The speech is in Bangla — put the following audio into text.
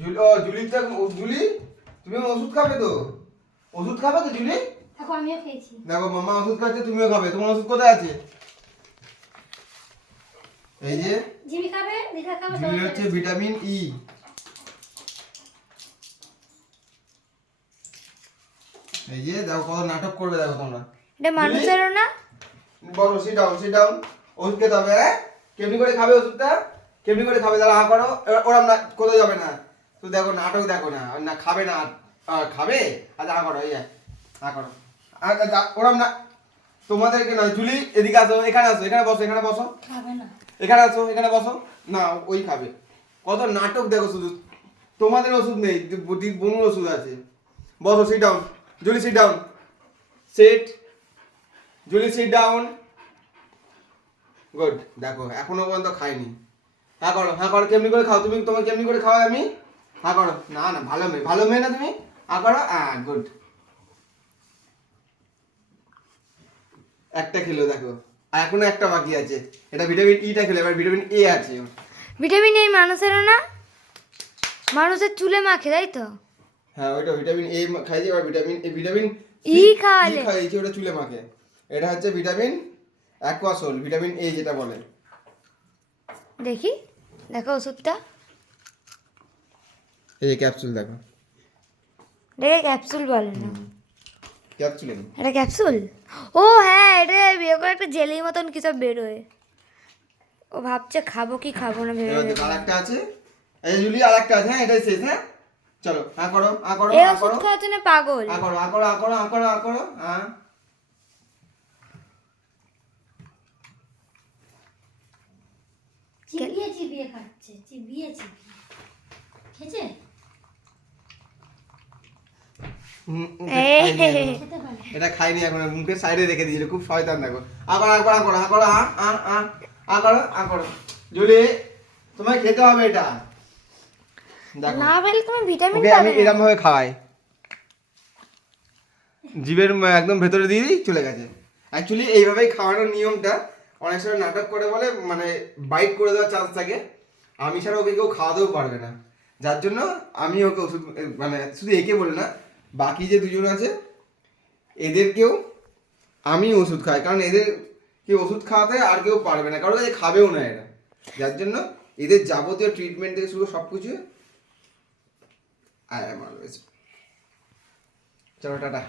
জুলি তুমি ওষুধ খাবে তো? ওষুধ খাবে তো জুলি? দেখো আমিও খেয়েছি। দেখো মামা ওষুধ খাচ্ছে, তুমিও খাবে। তোমার ওষুধ কোথায় আছে? এই যে জিমি খাবে, দিদা খাবে, জুলি হচ্ছে ভিটামিন ই। এই যে দেখো কত নাটক করবে, দেখো তোমরা। এটা মানুষেরও না? বলো সিট ডাউন। ওষুধ খেতে হবে। হ্যাঁ, কেমনি করে খাবে ওষুধটা? কেমনি করে খাবে? তাহলে করো। ওরম না, কোথাও যাবে না। তো দেখো নাটক দেখো না, না খাবে না, খাবে। আচ্ছা করো, এই করো। ওরম না, তোমাদেরকে নয়। জুলি এদিকে আসো, এখানে আসো, এখানে বসো, এখানে বসো। খাবে না। এখানে আসো, এখানে বসো। না, ওই খাবে। কত নাটক দেখো শুধু। তোমাদের ওষুধ নেই, বনুর ওষুধ আছে। বসো, sit down. Julie sit down. Sit. Julie sit down. Good. দেখো এখনো পর্যন্ত খাইনি। হ্যাঁ করো, কেমনি করে খাও তুমি? তোমার কেমনি করে খাও আমি? হ্যাঁ করো। না না, ভালো মেয়ে না তুমি? হ্যাঁ করো। গুড। একটা খেলো, দেখো আর এখনো একটা বাকি আছে। এটা ভিটামিন ইটা খেলে, এবার ভিটামিন এ আছে। ভিটামিন এই মানুষেরও না? মানুষের চুলে মাখে, তাই তো? হ্যাঁ, ওইটা ভিটামিন এ খাইছে। এবার ভিটামিন ই খাওয়ালে খাইছে, ওটা চুলে মাখে। এটা হচ্ছে ভিটামিন অ্যাকোয়াসোল, ভিটামিন এ যেটা বলে। দেখো ওষুধটা। এই যে ক্যাপসুল দেখো। এটাকে ক্যাপসুল বলে না, ক্যাপসুল। এটা ক্যাপসুল। ও হ্যাঁ, এটা বিয়ে করে একটা জেলি মতন কি সব বেরোয়। ও ভাবছে খাবো কি খাবো না ভেবে এবার দেখো আরেকটা আছে। এই জুলি আরেকটা আছে। হ্যাঁ, এটাই শেষ। হ্যাঁ চলো, করো। এই ওষুধ খাওয়ার জন্য পাগল। করো। হ্যাঁ, চিবিয়ে খাচ্ছে, চিবিয়ে খেয়েছে? এটা খাইনি এখন, মুখের সাইডে রেখে দিয়েছিল। খুব শয়তান দেখো। করো। জুলি তোমায় খেতে হবে এটা। দেখো না পেলে তুমি ভিটামিন ওকে আমি পাবে না। এরকম ভাবে খাওয়াই, জিভের একদম ভেতরে দিয়ে দিই, চলে গেছে। অ্যাকচুয়ালি এইভাবেই খাওয়ানোর নিয়মটা। অনেক সময় নাটক করে বলে, মানে বাইট করে দেওয়ার চান্স থাকে। আমি ছাড়া ওকে কেউ খাওয়াতেও পারবে না, যার জন্য আমি ওকে ওষুধ, মানে শুধু একে বলে না, বাকি যে দুজন আছে এদেরকেও আমি ওষুধ খাই। কারণ এদের কেউ ওষুধ খাওয়াতে আর কেউ পারবে না, কারণ খাবেও না এরা। যার জন্য এদের যাবতীয় ট্রিটমেন্ট থেকে শুরু সব কিছু আই এম অলওয়েজ। চলো টাটা।